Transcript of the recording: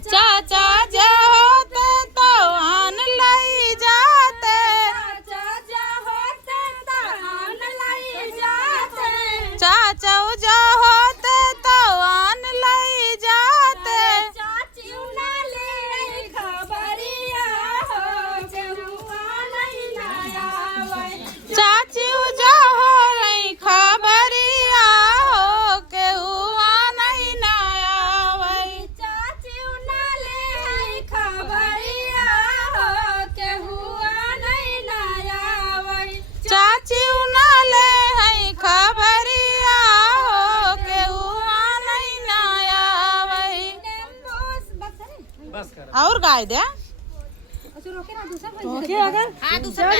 चाचा जे होते तो आन लाई जाते, चाचा जो होते तो आन लाई जाते, चाची जो हो रही खबरिया हो के हुआ नहीं ना आवई, चाची ना ले है खबरिया हो के हुआ नहीं ना आवई। और गाय दे ओके अगर हाँ दूसरा